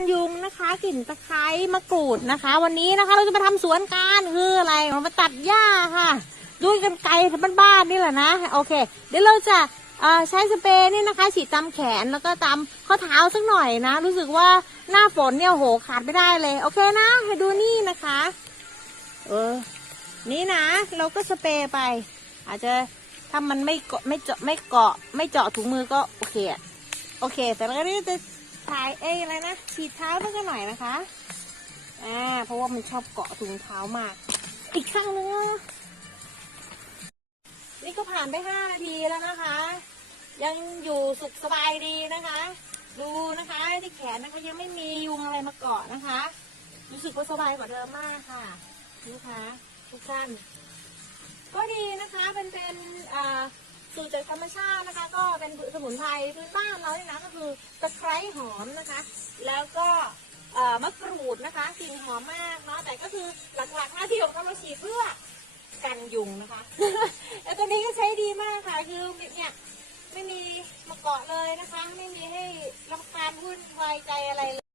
ยุงนะคะกลิ่นตะไคร้มะกรูดนะคะ วันนี้นะคะเราจะมาทำสวนกันคืออะไรเรามาตัดหญ้าค่ะด้วยกันไกรบ้านๆนี่แหละนะโอเค เดี๋ยวเราจะใช้สเปรย์นี่นะคะ ฉีดตามแขนแล้วก็ตามข้อเท้าสักหน่อยนะ รู้สึกว่าหน้าฝนเนี่ยโหขาดไม่ได้เลย โอเคนะให้ดูนี่นะคะ เออ นี่นะ เราก็สเปรย์ไป อาจจะถ้ามันไม่เกาะไม่เจาะไม่เกาะไม่เจาะถุงมือก็โอเคโอเคแต่เราก็จะ ถ่ายเอ้ยอะไรนะฉีดเท้าด้วยกันหน่อยนะคะอ่าเพราะว่ามันชอบเกาะถุงเท้ามาก อีกครั้งนึงนะนี่ก็ผ่านไปห้านาทีแล้วนะคะ ยังอยู่สุขสบายดีนะคะ ดูนะคะที่แขนนะคะยังไม่มียุงอะไรมาเกาะนะคะ รู้สึกว่าสบายกว่าเดิมมากค่ะนะคะทุกท่านก็ดีนะคะเป็นเป็นอ่า สูตรจากธรรมชาตินะคะ ก็เป็นสมุนไพรพื้นบ้านเราเนี่ยนะก็คือตะไคร้หอมนะคะ แล้วก็มะกรูดนะคะกลิ่นหอมมากเนาะแต่ก็คือหลักๆหน้าที่ของเราเราฉีดเพื่อกันยุงนะคะแล้วตัวนี้ก็ใช้ดีมากค่ะคือเนี่ยไม่มีมาเกาะเลยนะคะ ไม่มีให้รำคาญวุ่นวายใจอะไรเลย